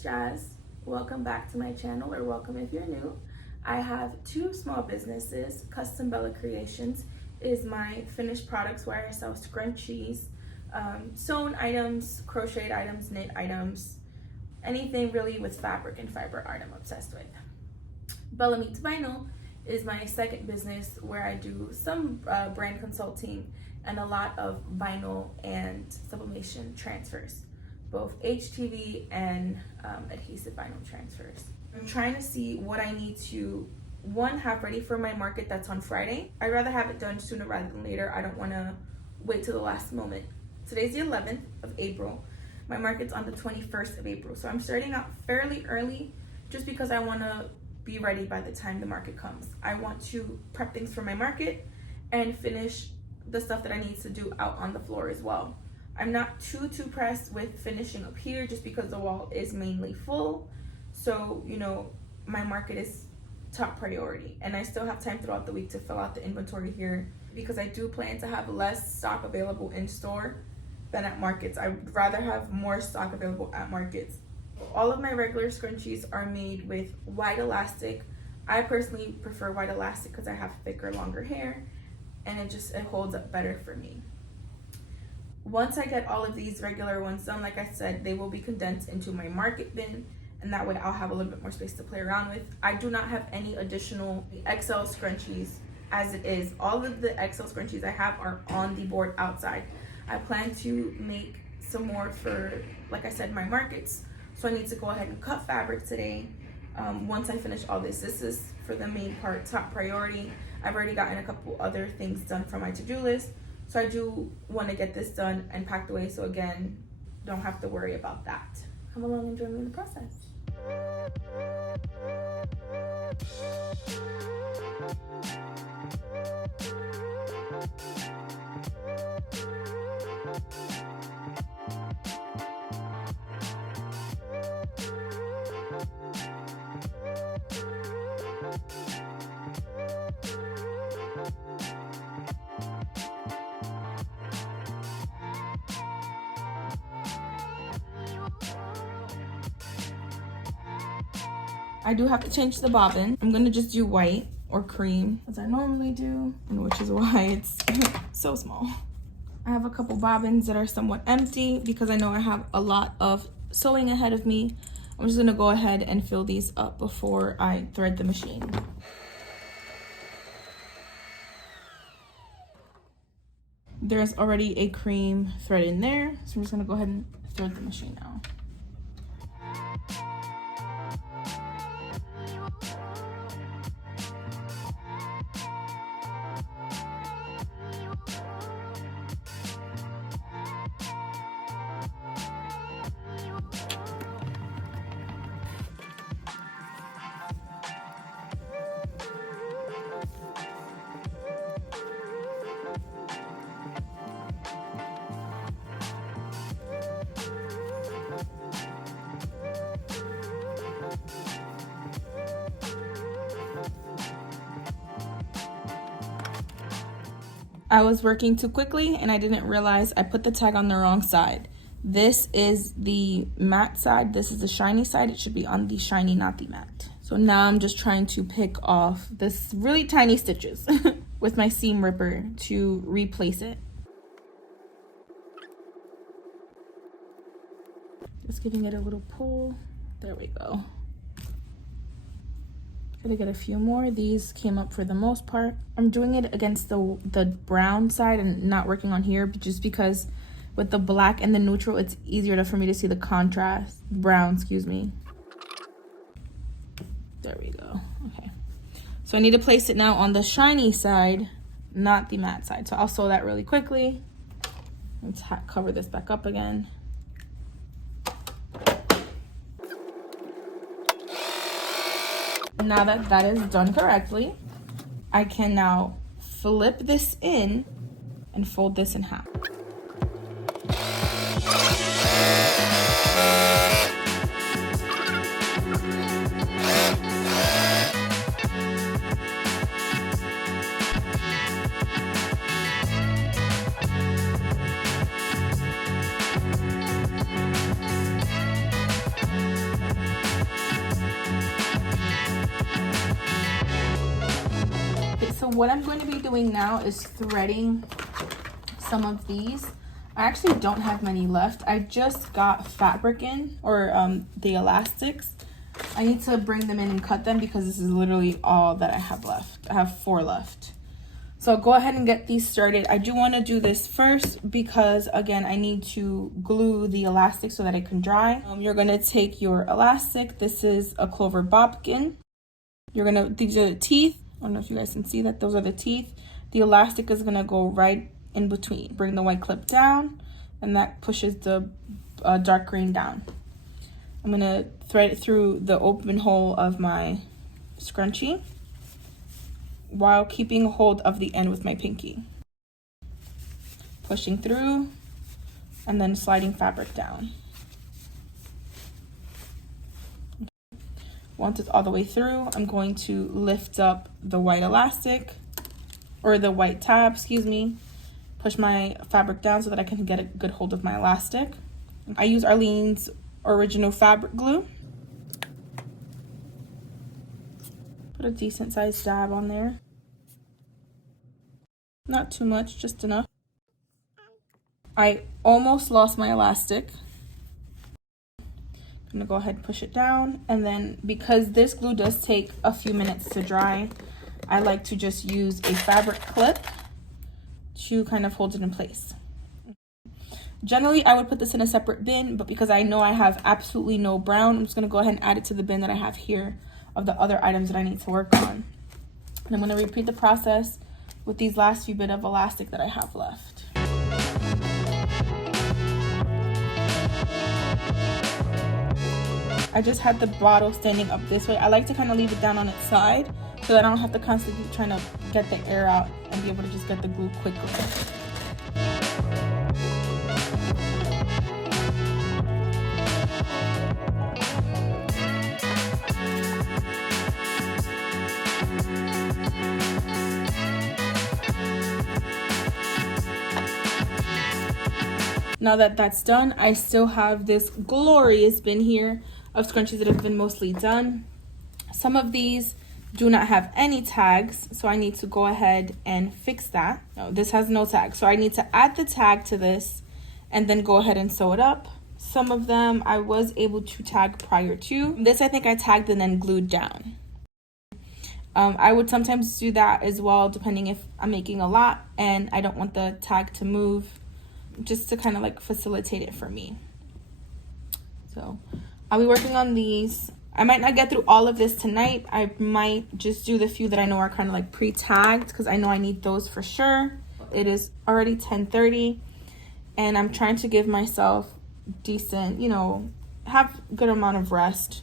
it's Jazz. Welcome back to my channel, or welcome if you're new. I have two small businesses. Custom Bella Creations is my finished products where I sell scrunchies, sewn items, crocheted items, knit items, anything really with fabric and fiber art I'm obsessed with. Bella Meets Vinyl is my second business where I do some brand consulting and a lot of vinyl and sublimation transfers, both HTV and adhesive vinyl transfers. I'm trying to see what I need to, one, have ready for my market that's on Friday. I'd rather have it done sooner rather than later. I don't want to wait till the last moment. Today's the 11th of April. My market's on the 21st of April. So I'm starting out fairly early just because I want to be ready by the time the market comes. I want to prep things for my market and finish the stuff that I need to do out on the floor as well. I'm not too pressed with finishing up here just because the wall is mainly full. So, you know, my market is top priority, and I still have time throughout the week to fill out the inventory here because I do plan to have less stock available in store than at markets. I'd rather have more stock available at markets. All of my regular scrunchies are made with white elastic. I personally prefer white elastic because I have thicker, longer hair, and it holds up better for me. Once I get all of these regular ones done, like I said, they will be condensed into my market bin, and that way I'll have a little bit more space to play around with. I do not have any additional XL scrunchies as it is. All of the XL scrunchies I have are on the board outside. I plan to make some more for, like I said, my markets. So I need to go ahead and cut fabric today. Once I finish all this is for the main part, top priority. I've already gotten a couple other things done for my to-do list. So I do want to get this done and packed away, so again, don't have to worry about that. Come along and join me in the process. I do have to change the bobbin. I'm gonna just do white or cream as I normally do, and which is why it's so small. I have a couple bobbins that are somewhat empty because I know I have a lot of sewing ahead of me. I'm just gonna go ahead and fill these up before I thread the machine. There's already a cream thread in there, so I'm just gonna go ahead and thread the machine now. I was working too quickly and I didn't realize I put the tag on the wrong side. This is the matte side, this is the shiny side. It should be on the shiny, not the matte. So now I'm just trying to pick off this really tiny stitches with my seam ripper to replace it. Just giving it a little pull. There we go. Gotta get a few more. These came up for the most part. I'm doing it against the brown side and not working on here just because with the black and the neutral, it's easier for me to see the contrast. Brown, excuse me. There we go. Okay. So I need to place it now on the shiny side, not the matte side. So I'll sew that really quickly. Let's cover this back up again. Now that that is done correctly, I can now flip this in and fold this in half. what I'm going to be doing now is threading some of these. I actually don't have many left. I just got fabric in, or the elastics. I need to bring them in and cut them because this is literally all that I have left. I have 4 left. So I'll go ahead and get these started. I do want to do this first because, again, I need to glue the elastic so that it can dry. You're going to take your elastic. This is a clover bobbin. These are the teeth. I don't know if you guys can see that. Those are the teeth. The elastic is going to go right in between. Bring the white clip down, and that pushes the dark green down. I'm going to thread it through the open hole of my scrunchie while keeping a hold of the end with my pinky. Pushing through and then sliding fabric down. Once it's all the way through, I'm going to lift up the white elastic, or the white tab, excuse me, push my fabric down so that I can get a good hold of my elastic. I use Arlene's original fabric glue. Put a decent sized dab on there. Not too much, just enough. I almost lost my elastic. I'm gonna go ahead and push it down, and then because this glue does take a few minutes to dry, I like to just use a fabric clip to kind of hold it in place. Generally, I would put this in a separate bin, but because I know I have absolutely no brown, I'm just gonna go ahead and add it to the bin that I have here of the other items that I need to work on. And I'm gonna repeat the process with these last few bit of elastic that I have left. I just had the bottle standing up this way. I like to kind of leave it down on its side so that I don't have to constantly trying to get the air out and be able to just get the glue quickly. Now that that's done, I still have this glorious bin here of scrunchies that have been mostly done. Some of these do not have any tags, so I need to go ahead and fix that. No, this has no tag, so I need to add the tag to this and then go ahead and sew it up. Some of them I was able to tag prior to. This I think I tagged and then glued down. I would sometimes do that as well, depending if I'm making a lot and I don't want the tag to move, just to kind of like facilitate it for me. So I'll be working on these. I might not get through all of this tonight. I might just do the few that I know are kind of like pre-tagged because I know I need those for sure. It is already 10:30 and I'm trying to give myself decent, have good amount of rest.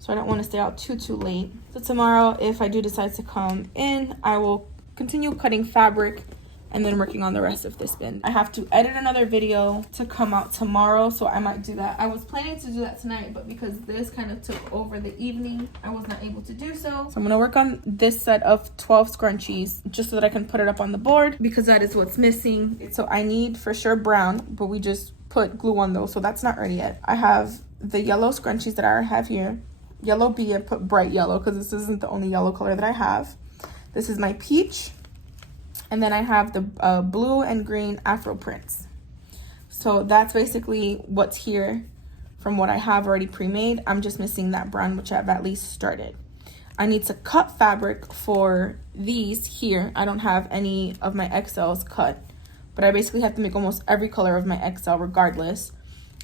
So I don't want to stay out too late. So tomorrow, if I do decide to come in, I will continue cutting fabric and then working on the rest of this bin. I have to edit another video to come out tomorrow, so I might do that. I was planning to do that tonight, but because this kind of took over the evening, I was not able to do so. So I'm gonna work on this set of 12 scrunchies just so that I can put it up on the board because that is what's missing. So I need for sure brown, but we just put glue on those, so that's not ready yet. I have the yellow scrunchies that I have here. Yellow B, I put bright yellow because this isn't the only yellow color that I have. This is my peach. And then I have the blue and green Afro prints. So that's basically what's here from what I have already pre-made. I'm just missing that brown, which I've at least started. I need to cut fabric for these here. I don't have any of my XLs cut, but I basically have to make almost every color of my XL regardless.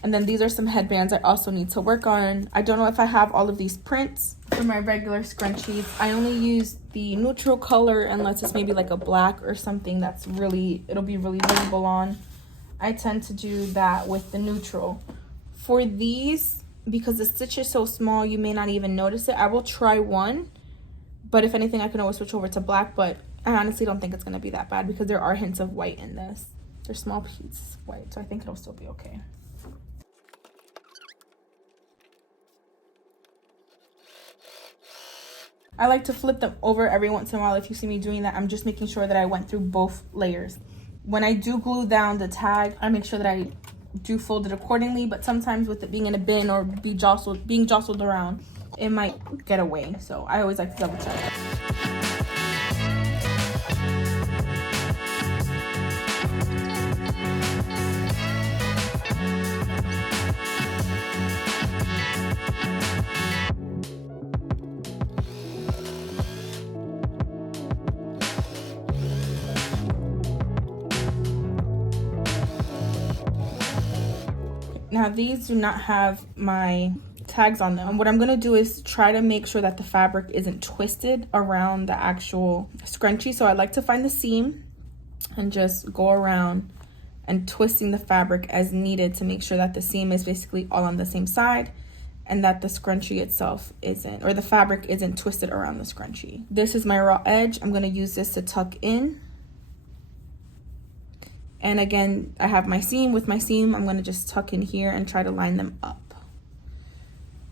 And then these are some headbands I also need to work on. I don't know if I have all of these prints for my regular scrunchies. I only use the neutral color unless it's maybe like a black or something that's it'll be really visible on. I tend to do that with the neutral. For these, because the stitch is so small, you may not even notice it. I will try one, but if anything, I can always switch over to black, but I honestly don't think it's gonna be that bad because there are hints of white in this. They're small pieces of white, so I think it'll still be okay. I like to flip them over every once in a while. If you see me doing that, I'm just making sure that I went through both layers. When I do glue down the tag, I make sure that I do fold it accordingly, but sometimes with it being in a bin or being jostled around, it might get away. So I always like to double check. Now these do not have my tags on them. And what I'm gonna do is try to make sure that the fabric isn't twisted around the actual scrunchie. So I like to find the seam and just go around and twisting the fabric as needed to make sure that the seam is basically all on the same side and that the scrunchie itself isn't, or the fabric isn't twisted around the scrunchie. This is my raw edge. I'm gonna use this to tuck in. And again, I have my seam. With my seam, I'm gonna just tuck in here and try to line them up.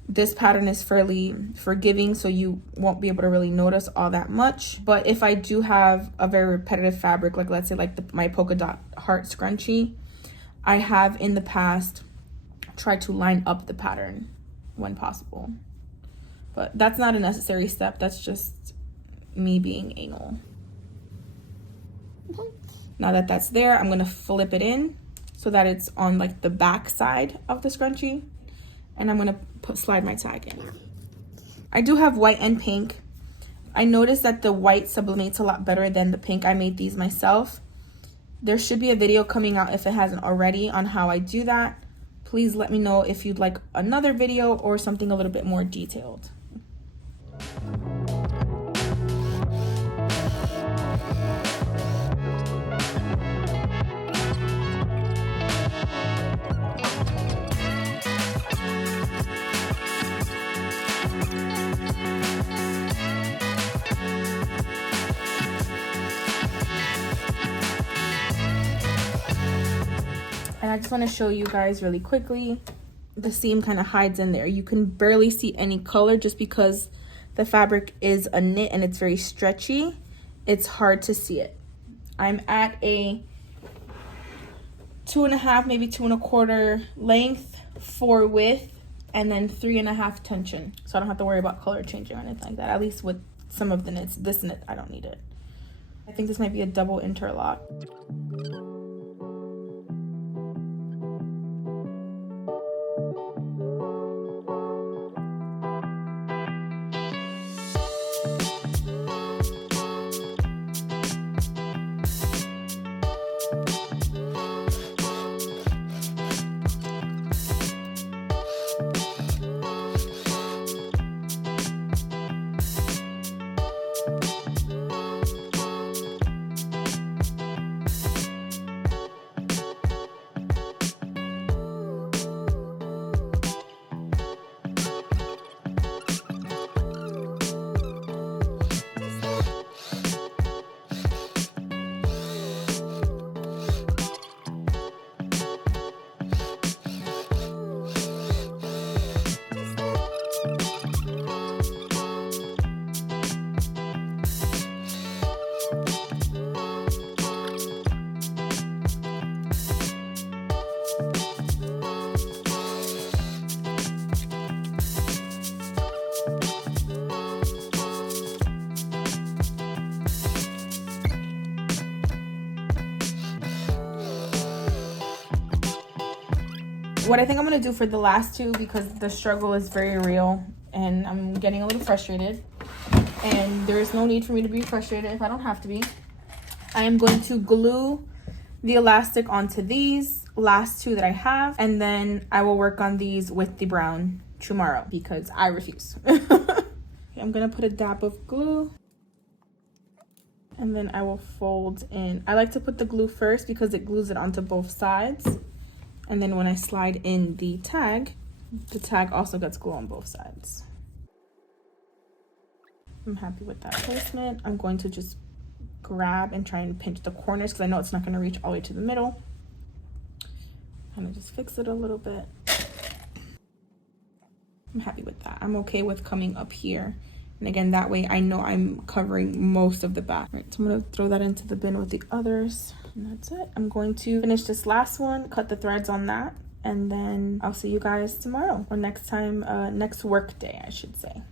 This pattern is fairly forgiving, so you won't be able to really notice all that much. But if I do have a very repetitive fabric, like let's say like my polka dot heart scrunchie, I have in the past tried to line up the pattern when possible. But that's not a necessary step, that's just me being anal. Now that that's there, I'm gonna flip it in so that it's on like the back side of the scrunchie. And I'm gonna slide my tag in. I do have white and pink. I noticed that the white sublimates a lot better than the pink. I made these myself. There should be a video coming out if it hasn't already on how I do that. Please let me know if you'd like another video or something a little bit more detailed. And I just want to show you guys really quickly, the seam kind of hides in there. You can barely see any color just because the fabric is a knit and it's very stretchy. It's hard to see it. I'm at a 2.5, maybe 2 1/4 length, 4 width, and then 3.5 tension. So I don't have to worry about color changing or anything like that. At least with some of the knits. This knit, I don't need it. I think this might be a double interlock. What I think I'm gonna do for the last two, because the struggle is very real and I'm getting a little frustrated, and there is no need for me to be frustrated if I don't have to be. I am going to glue the elastic onto these last two that I have, and then I will work on these with the brown tomorrow because I refuse. I'm gonna put a dab of glue and then I will fold in. I like to put the glue first because it glues it onto both sides. And then when I slide in the tag also gets glue on both sides. I'm happy with that placement. I'm going to just grab and try and pinch the corners because I know it's not going to reach all the way to the middle. Kind of just fix it a little bit. I'm happy with that. I'm okay with coming up here. And again, that way I know I'm covering most of the back. All right, so I'm going to throw that into the bin with the others. And that's it. I'm going to finish this last one, cut the threads on that, and then I'll see you guys tomorrow or next time, next work day, I should say.